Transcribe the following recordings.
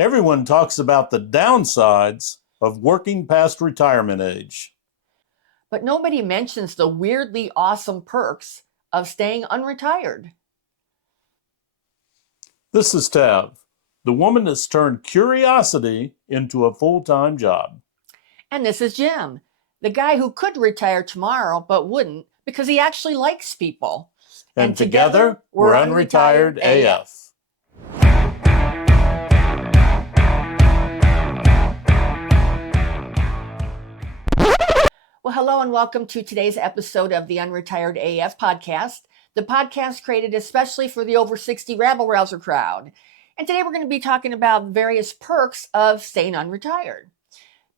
Everyone talks about the downsides of working past retirement age. But nobody mentions the weirdly awesome perks of staying unretired. This is Tav, the woman that's turned curiosity into a full-time job. And this is Jim, the guy who could retire tomorrow but wouldn't because he actually likes people. And together, we're Unretired AF. Well, hello and welcome to today's episode of the Unretired AF podcast, the podcast created especially for the over 60 rabble-rouser crowd. And today we're going to be talking about various perks of staying unretired.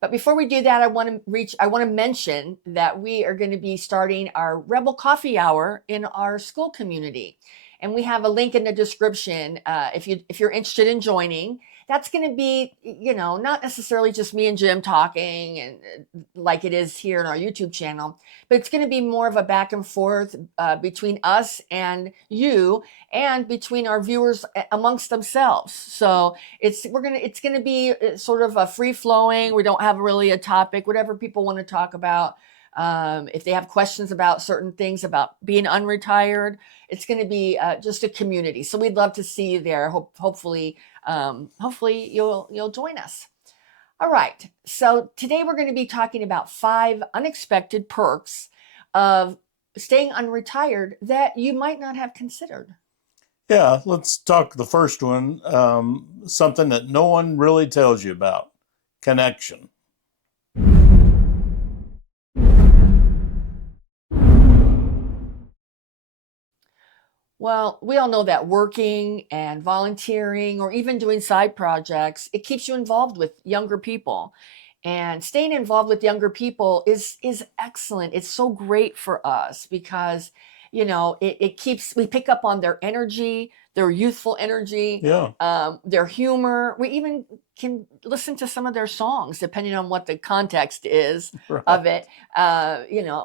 But before we do that, I want to mention that we are going to be starting our Rebel Coffee Hour in our school community. And we have a link in the description if you're interested in joining. That's going to be, not necessarily just me and Jim talking and like it is here in our YouTube channel, but it's going to be more of a back and forth between us and you and between our viewers amongst themselves. So it's going to be sort of a free flowing. We don't have really a topic, whatever people want to talk about. If they have questions about certain things about being unretired, it's going to be just a community. So we'd love to see you there. Hopefully you'll join us. All right. So today we're going to be talking about 5 unexpected perks of staying unretired that you might not have considered. Yeah, let's talk the first one, something that no one really tells you about, connection. Well, we all know that working and volunteering or even doing side projects, it keeps you involved with younger people. And staying involved with younger people is excellent. It's so great for us because, we pick up on their energy, their youthful energy, their humor. We even can listen to some of their songs, depending on what the context is of it.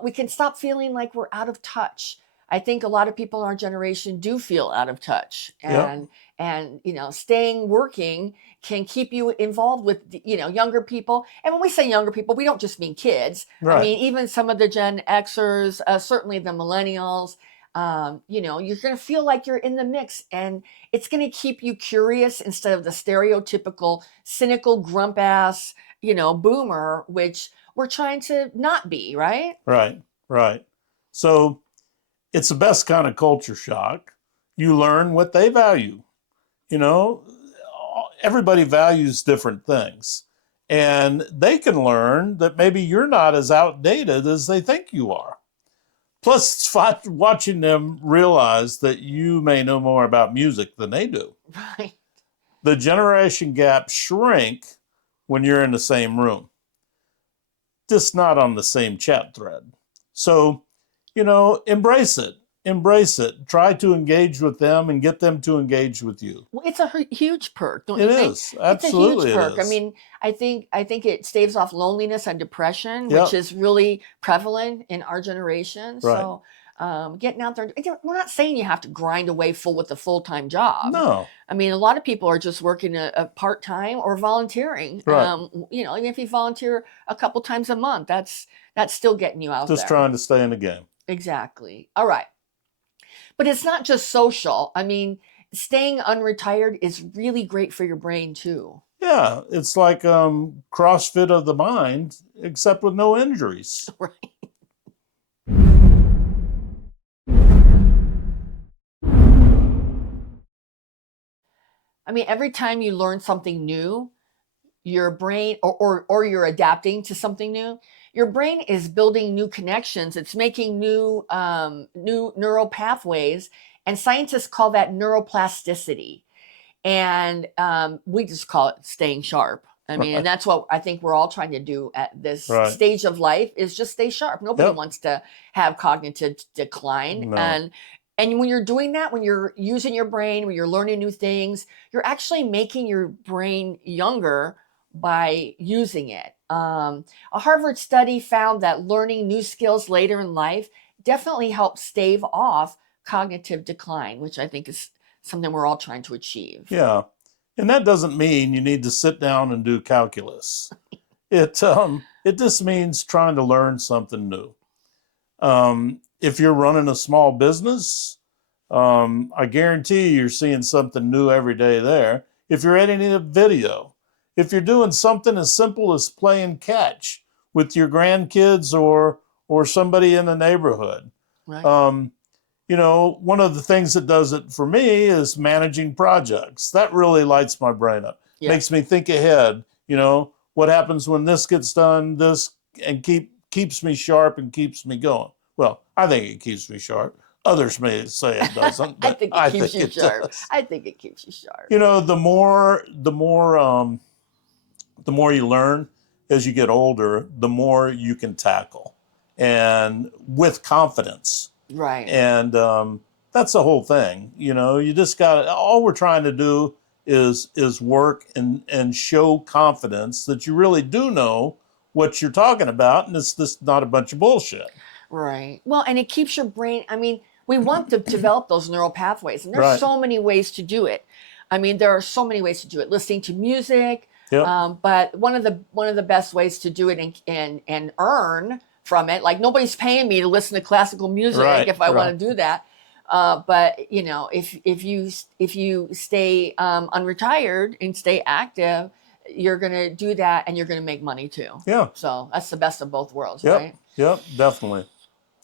We can stop feeling like we're out of touch. I think a lot of people in our generation do feel out of touch, and staying working can keep you involved with younger people. And when we say younger people, we don't just mean kids. Right. I mean even some of the Gen Xers, certainly the millennials. You're going to feel like you're in the mix, and it's going to keep you curious instead of the stereotypical cynical grump ass boomer, which we're trying to not be. Right. So it's the best kind of culture shock. You learn what they value. Everybody values different things. And they can learn that maybe you're not as outdated as they think you are. Plus, it's fun watching them realize that you may know more about music than they do. Right. The generation gap shrink when you're in the same room. Just not on the same chat thread. So, embrace it. Try to engage with them and get them to engage with you. Well, it's a huge perk, don't you think? It is. Absolutely. It's a huge perk. It is. I mean, I think it staves off loneliness and depression, which is really prevalent in our generation. Right. So getting out there, we're not saying you have to grind away with a full-time job. No. I mean, a lot of people are just working a part-time or volunteering. Right. Even if you volunteer a couple times a month, that's still getting you out there. Just trying to stay in the game. Exactly. All right. But it's not just social. I mean, staying unretired is really great for your brain too. Yeah, it's like CrossFit of the mind, except with no injuries. Right. I mean, every time you learn something new, your brain or you're adapting to something new, your brain is building new connections. It's making new neural pathways, and scientists call that neuroplasticity. And we just call it staying sharp. I mean, and that's what I think we're all trying to do at this stage of life, is just stay sharp. Nobody wants to have cognitive decline. No. And when you're doing that, when you're using your brain, when you're learning new things, you're actually making your brain younger by using it. A Harvard study found that learning new skills later in life definitely helps stave off cognitive decline, which I think is something we're all trying to achieve. Yeah. And that doesn't mean you need to sit down and do calculus. It just means trying to learn something new. If you're running a small business, I guarantee you're seeing something new every day there. If you're editing a video, if you're doing something as simple as playing catch with your grandkids or somebody in the neighborhood. Right. One of the things that does it for me is managing projects. That really lights my brain up. Yeah. Makes me think ahead. What happens when this gets done, and keeps me sharp and keeps me going. Well, I think it keeps me sharp. Others may say it doesn't, I but think it keeps you sharp. does. I think it keeps you sharp. The more you learn as you get older, the more you can tackle, and with confidence. Right. And that's the whole thing. You just got, all we're trying to do is work and show confidence that you really do know what you're talking about, and it's just not a bunch of bullshit. Right. Well, and it keeps your brain, we want to develop those neural pathways, and there's so many ways to do it. There are so many ways to do it. Listening to music, but one of the best ways to do it and earn from it, like nobody's paying me to listen to classical music if I want to do that. But if you stay unretired and stay active, you're gonna do that, and you're gonna make money too. Yeah. So that's the best of both worlds, right? Yep, definitely.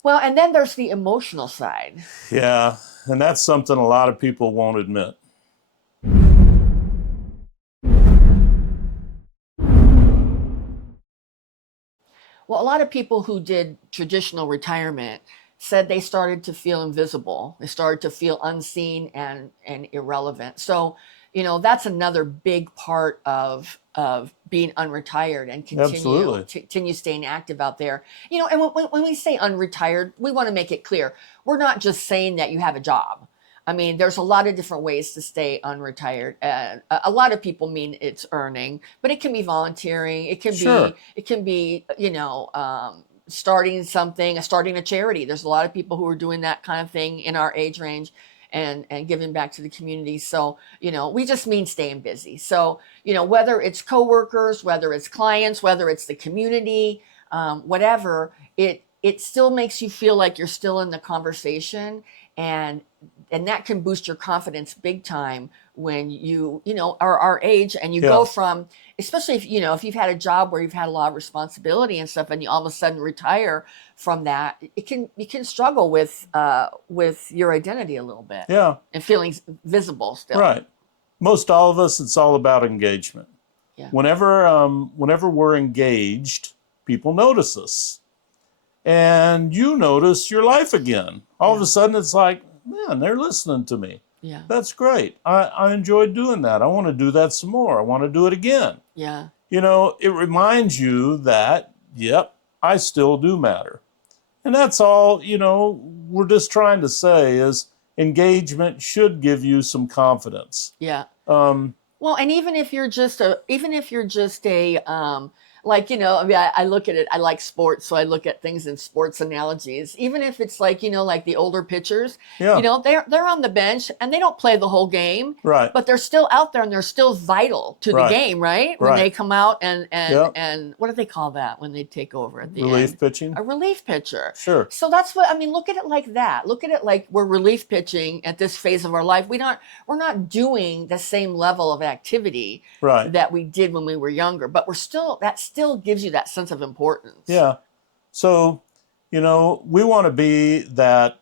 Well, and then there's the emotional side. Yeah, and that's something a lot of people won't admit. Well, a lot of people who did traditional retirement said they started to feel invisible. They started to feel unseen and irrelevant. So, that's another big part of being unretired and continue staying active out there. And when we say unretired, we want to make it clear. We're not just saying that you have a job. There's a lot of different ways to stay unretired. A lot of people mean it's earning, but it can be volunteering. It can be, starting a charity. There's a lot of people who are doing that kind of thing in our age range and giving back to the community. So, we just mean staying busy. So, whether it's coworkers, whether it's clients, whether it's the community, whatever, it still makes you feel like you're still in the conversation, and that can boost your confidence big time when you are our age and you go from, especially if you've had a job where you've had a lot of responsibility and stuff, and you all of a sudden retire from that, you can struggle with your identity a little bit. Yeah. And feeling visible still. Right. Most all of us, it's all about engagement. Yeah. Whenever we're engaged, people notice us. And you notice your life again. All of a sudden it's like, man, they're listening to me. Yeah. That's great. I enjoyed doing that. I want to do that some more. I want to do it again. Yeah. It reminds you that, yep, I still do matter. And that's all, we're just trying to say is engagement should give you some confidence. Yeah. Well, and even if you're just a I look at it, I like sports, so I look at things in sports analogies. Even if it's like the older pitchers, they're on the bench and they don't play the whole game, right? But they're still out there and they're still vital to the game, right? When they come out and what do they call that when they take over at the relief end? Pitching. A relief pitcher. Sure. So that's what look at it like that. Look at it like we're relief pitching at this phase of our life. We're not doing the same level of activity that we did when we were younger, but that still gives you that sense of importance. Yeah. So, we want to be that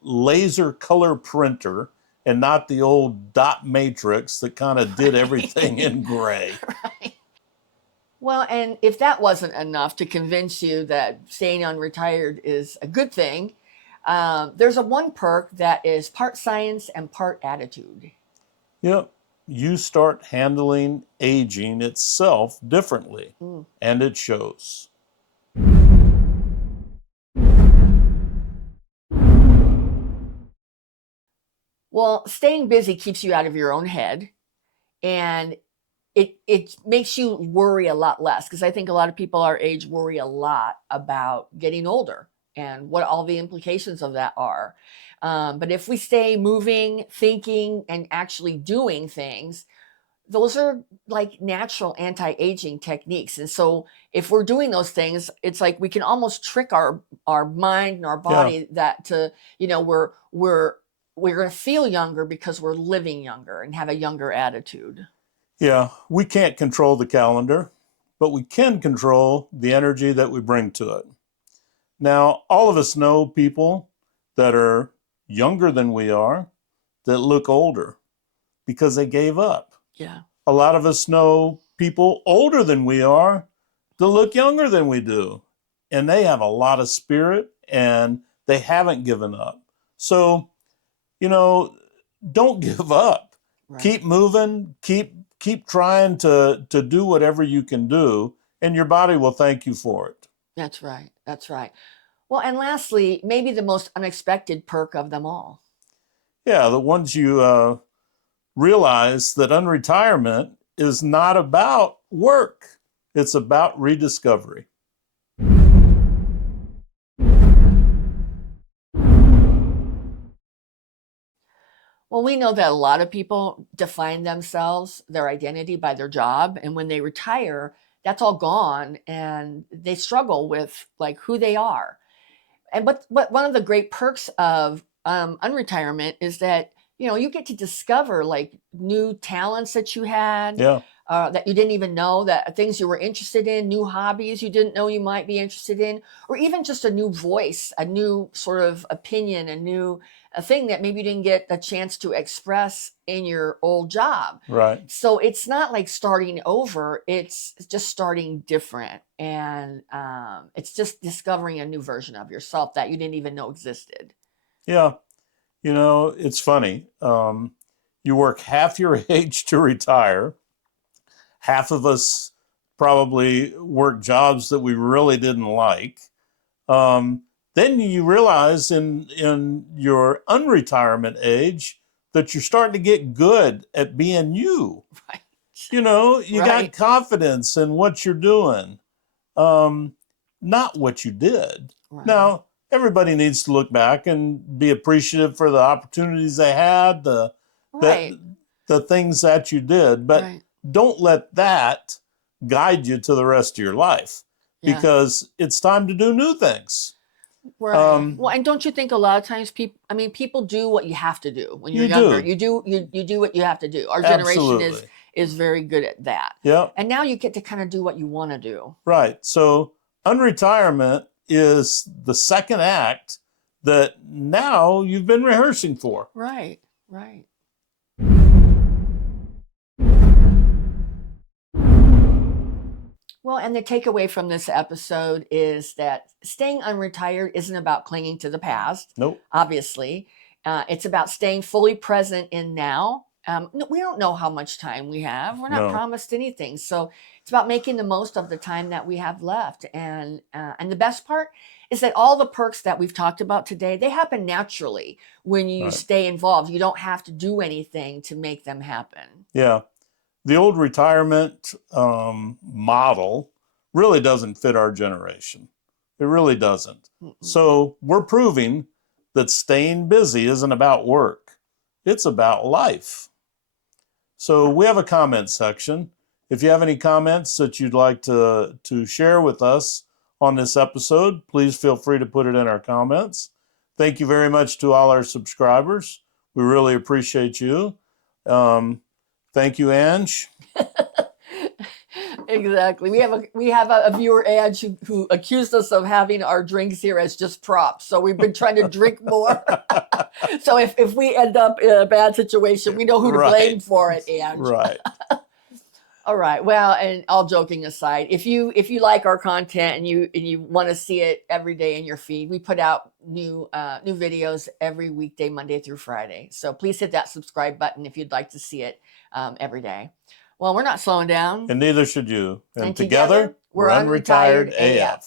laser color printer and not the old dot matrix that kind of did everything in gray. Right. Well, and if that wasn't enough to convince you that staying unretired is a good thing, there's one perk that is part science and part attitude. Yep. You start handling aging itself differently, and it shows. Well, staying busy keeps you out of your own head, and it makes you worry a lot less, because I think a lot of people our age worry a lot about getting older and what all the implications of that are. But if we stay moving, thinking, and actually doing things, those are like natural anti-aging techniques. And so if we're doing those things, it's like we can almost trick our mind and our body that to, we're going to feel younger because we're living younger and have a younger attitude. Yeah, we can't control the calendar, but we can control the energy that we bring to it. Now, all of us know people that are younger than we are that look older because they gave up. Yeah. A lot of us know people older than we are that look younger than we do, and they have a lot of spirit and they haven't given up. So, don't give up. Right. Keep moving, keep trying to do whatever you can do, and your body will thank you for it. That's right. That's right. Well, and lastly, maybe the most unexpected perk of them all. Yeah, the ones you realize that unretirement is not about work. It's about rediscovery. Well, we know that a lot of people define themselves, their identity by their job. And when they retire, that's all gone and they struggle with like who they are. And but one of the great perks of unretirement is that you get to discover like new talents that you had, Yeah, that you didn't even know, that things you were interested in, new hobbies you didn't know you might be interested in, or even just a new voice, a new sort of opinion, a thing that maybe you didn't get a chance to express in your old job. right. So it's not like starting over, it's just starting different. And it's just discovering a new version of yourself that you didn't even know existed. Yeah, it's funny. You work half your age to retire. Half of us probably work jobs that we really didn't like. Then you realize in your unretirement age that you're starting to get good at being you. Right. You Right. got confidence in what you're doing, not what you did. Right. Now, everybody needs to look back and be appreciative for the opportunities they had, Right. the things that you did, but Right. don't let that guide you to the rest of your life Yeah. because it's time to do new things. Right. Well, and don't you think a lot of times people do what you have to do when you're You younger. do. You do what you have to do. Our generation Absolutely. is very good at that. Yep. And now you get to kind of do what you want to do. Right. So unretirement is the second act that now you've been rehearsing for. Right. Right. Well, and the takeaway from this episode is that staying unretired isn't about clinging to the past. Nope. Obviously, it's about staying fully present in now. We don't know how much time we have. We're not promised anything, so it's about making the most of the time that we have left. And the best part is that all the perks that we've talked about today, they happen naturally when you stay involved. You don't have to do anything to make them happen. Yeah. The old retirement model really doesn't fit our generation. It really doesn't. Mm-mm. So we're proving that staying busy isn't about work. It's about life. So we have a comment section. If you have any comments that you'd like to share with us on this episode, please feel free to put it in our comments. Thank you very much to all our subscribers. We really appreciate you. Thank you, Ange. Exactly. We have a viewer, Ange, who accused us of having our drinks here as just props. So we've been trying to drink more. So if we end up in a bad situation, we know who to blame for it, Ange. Right. All right. Well, and all joking aside, if you like our content and you want to see it every day in your feed, we put out new videos every weekday, Monday through Friday. So please hit that subscribe button if you'd like to see it every day. Well, we're not slowing down. And neither should you. And together, we're Unretired AF.